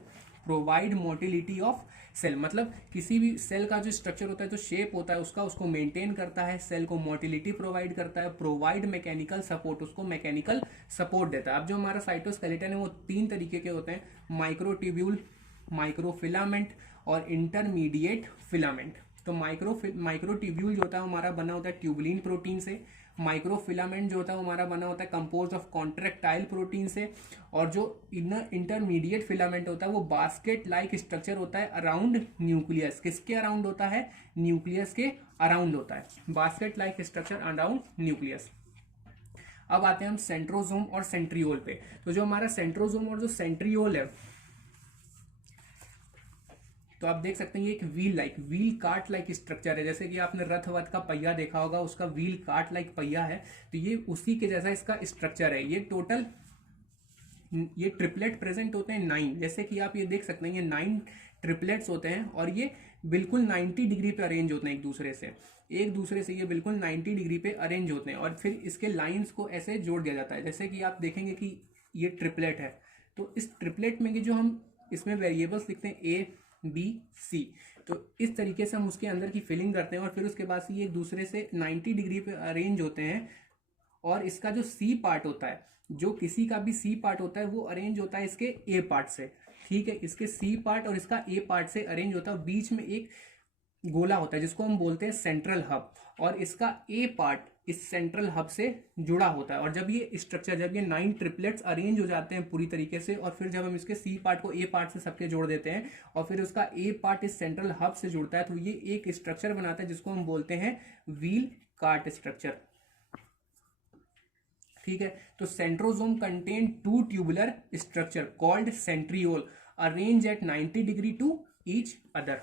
provide motility of cell. मतलब किसी भी सेल का जो स्ट्रक्चर होता है, जो शेप होता है उसका, उसको मेंटेन करता है, सेल को मोटिलिटी प्रोवाइड करता है, प्रोवाइड मैकेनिकल सपोर्ट, उसको मैकेनिकल सपोर्ट देता है। अब जो हमारा साइटोस्केलेटन है वो 3 तरीके के होते हैं, माइक्रोट्यूब्यूल, माइक्रोफिलामेंट और इंटरमीडिएट फिलामेंट। तो माइक्रोट्यूब्यूल जो होता है हमारा बना होता है ट्यूबुलिन प्रोटीन से, माइक्रोफिलामेंट जो होता है हमारा बना होता है कंपोज ऑफ कॉन्ट्रेक्टाइल प्रोटीन से, और जो इंटरमीडिएट फिलामेंट होता है वो बास्केट लाइक स्ट्रक्चर होता है अराउंड न्यूक्लियस। किसके अराउंड होता है? न्यूक्लियस के अराउंड होता है, basket like structure around nucleus. अब आते हैं हम सेंट्रोजोम और सेंट्रियोल पे। तो जो हमारा सेंट्रोजोम और जो सेंट्रियोल है, तो आप देख सकते हैं ये एक व्हील कार्ट लाइक स्ट्रक्चर है। जैसे कि आपने रथ वथ का पहिया देखा होगा, उसका व्हील कार्ट लाइक पहिया है, तो ये उसी के जैसा इसका स्ट्रक्चर है। ये ट्रिपलेट प्रेजेंट होते हैं 9। जैसे कि आप ये देख सकते हैं ये 9 ट्रिपलेट्स होते हैं और ये बिल्कुल 90 डिग्री पे अरेंज होते हैं एक दूसरे से ये बिल्कुल 90 डिग्री पे अरेंज होते हैं। और फिर इसके लाइंस को ऐसे जोड़ दिया जाता है। जैसे कि आप देखेंगे कि ये ट्रिपलेट है, तो इस ट्रिपलेट में जो हम इसमें वेरिएबल्स लिखते हैं A, B, C, तो इस तरीके से हम उसके अंदर की फिलिंग करते हैं और फिर उसके बाद से ये एक दूसरे से 90 डिग्री पे अरेंज होते हैं। और इसका जो C पार्ट होता है, जो किसी का भी C पार्ट होता है वो अरेंज होता है इसके A पार्ट से। ठीक है, इसके C पार्ट और इसका A पार्ट से अरेंज होता है। बीच में एक गोला होता है जिसको हम बोलते हैं सेंट्रल हब, और इसका A पार्ट इस सेंट्रल हब से जुड़ा होता है। और जब ये 9 ट्रिपलेट्स अरेंज हो जाते हैं पूरी तरीके से, और फिर जब हम इसके C पार्ट को A पार्ट से सबके जोड़ देते हैं और फिर उसका A पार्ट इस सेंट्रल हब से जुड़ता है, तो ये एक स्ट्रक्चर बनाता है जिसको हम बोलते हैं व्हील कार्ट स्ट्रक्चर। ठीक है, तो centrosome contain 2 tubular structure called centriole arrange at 90 degree to each other.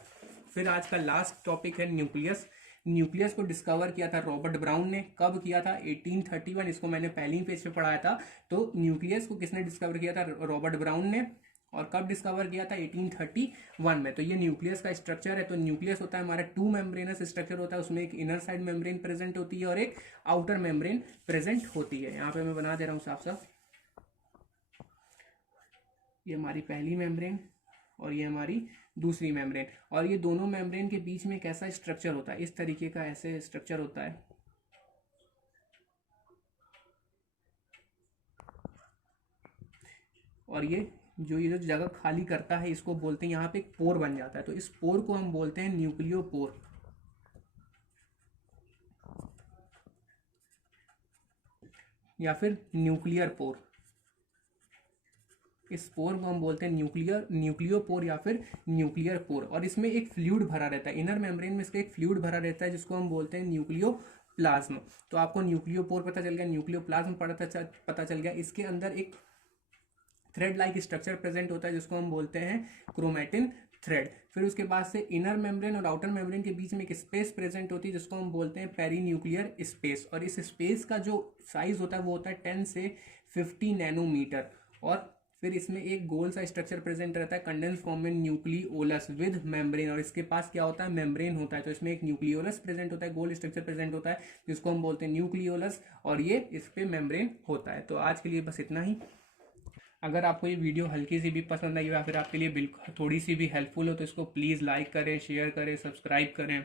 फिर आज का लास्ट टॉपिक है न्यूक्लियस। न्यूक्लियस को डिस्कवर किया था रॉबर्ट ब्राउन ने। कब किया था? 1831। इसको मैंने पहले ही पेज पे पढ़ाया था। तो न्यूक्लियस को किसने डिस्कवर किया था? रॉबर्ट ब्राउन ने। और कब डिस्कवर किया था? 1831 में। तो ये न्यूक्लियस का स्ट्रक्चर है। तो न्यूक्लियस होता है हमारा 2 मेम्ब्रेनस स्ट्रक्चर होता है, उसमें एक इनर साइड मेम्ब्रेन प्रेजेंट होती है और एक आउटर मेम्ब्रेन प्रेजेंट होती है। यहाँ पे मैं बना दे रहा हूँ साफ साफ। ये हमारी पहली मेम्ब्रेन और ये हमारी दूसरी मेम्ब्रेन, और ये दोनों मेम्ब्रेन के बीच में कैसा स्ट्रक्चर होता है? इस तरीके का ऐसे स्ट्रक्चर होता है। और ये जो जगह खाली करता है इसको बोलते हैं, यहाँ पे एक पोर बन जाता है, तो इस पोर को हम बोलते हैं न्यूक्लियोपोर या फिर न्यूक्लियर पोर। इस पोर को हम बोलते हैं न्यूक्लियोपोर या फिर न्यूक्लियर पोर। और इसमें एक फ्लूइड भरा रहता है, इनर मेम्ब्रेन में इसका एक फ्लूइड भरा रहता है जिसको हम बोलते हैं न्यूक्लियोप्लाज्म। तो आपको न्यूक्लियोपोर पता चल गया, न्यूक्लियोप्लाज्म पता चल गया। इसके अंदर एक थ्रेड लाइक स्ट्रक्चर प्रेजेंट होता है जिसको हम बोलते हैं क्रोमैटिन थ्रेड। फिर उसके बाद से इनर मेम्ब्रेन और आउटर मेम्ब्रेन के बीच में एक स्पेस प्रेजेंट होती है जिसको हम बोलते हैं पेरीन्यूक्लियर स्पेस। और इस स्पेस का जो साइज होता है वो होता है 10 से 50 नैनोमीटर। और फिर इसमें एक गोल सा स्ट्रक्चर प्रेजेंट रहता है कंडेंस फॉर्म में न्यूक्लियोलस विद मेम्ब्रेन, और इसके पास क्या होता है? मेम्ब्रेन होता है। तो इसमें एक न्यूक्लियोलस प्रेजेंट होता है, गोल स्ट्रक्चर प्रेजेंट होता है जिसको हम बोलते हैं न्यूक्लियोलस, और ये इस पे मेम्ब्रेन होता है। तो आज के लिए बस इतना ही। अगर आपको ये वीडियो हल्की सी भी पसंद आई या फिर आपके लिए बिल्कुल थोड़ी सी भी हेल्पफुल हो तो इसको प्लीज़ लाइक करें, शेयर करें, सब्सक्राइब करें।